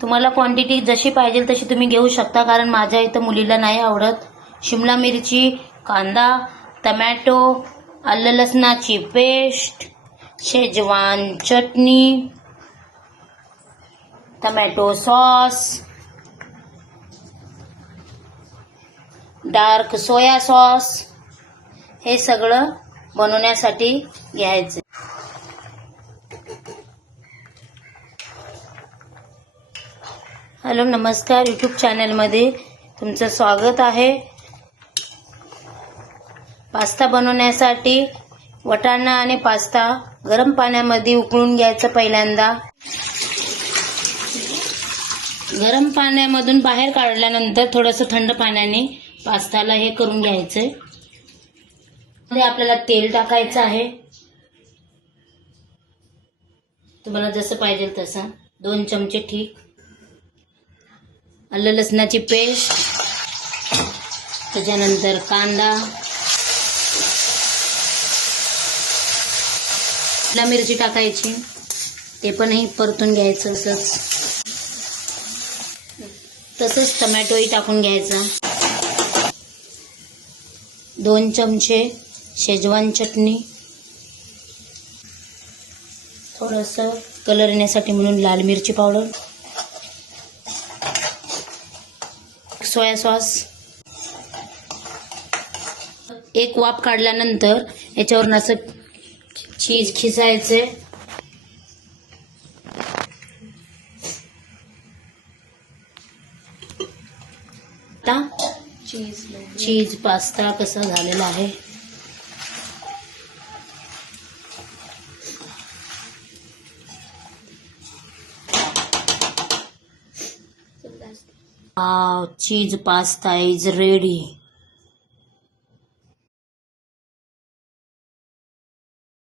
तुम्हाला क्वांटिटी जशी पाहिजे तशी तुम्ही घेऊ शकता, कारण माझ्या इथं मुलीला नाही आवडत. शिमला मिरची, कांदा, टमॅटो, आलं लसणाची पेस्ट, शेजवान चटणी, tomato sauce, dark soya sauce, हे सगळं बनवण्यासाठी घ्यायचं. हॅलो, नमस्कार. यूट्यूब चॅनलमध्ये तुमचं स्वागत आहे. पास्ता बनवण्यासाठी वाटाणा आणि पास्ता गरम पाण्यामध्ये उकळून घ्यायचं. पहिल्यांदा गरम पाण्यामधून बाहेर काढल्यानंतर थोडंसं थंड पाण्याने पास्ताला हे करून घ्यायचंय. आपल्याला तेल टाकायचं आहे, तुम्हाला जसं पाहिजे तसं, 2 चमचे ठीक. आलं लसणाची पेस्ट, त्याच्यानंतर कांदा, शिमला मिरची टाकायची, ते पण ही परतून घ्यायचं. तसंच टमॅटोही टाकून घ्यायचा. 2 चमचे शेजवान चटणी, थोडंसं कलर येण्यासाठी म्हणून लाल मिरची पावडर, सोया सॉस. एक वाफ काढल्यानंतर याच्यावर असं चीज खिसायचे. आता चीज पास्ता कसा झालेला आहे. चीज पास्ता इज रेडी.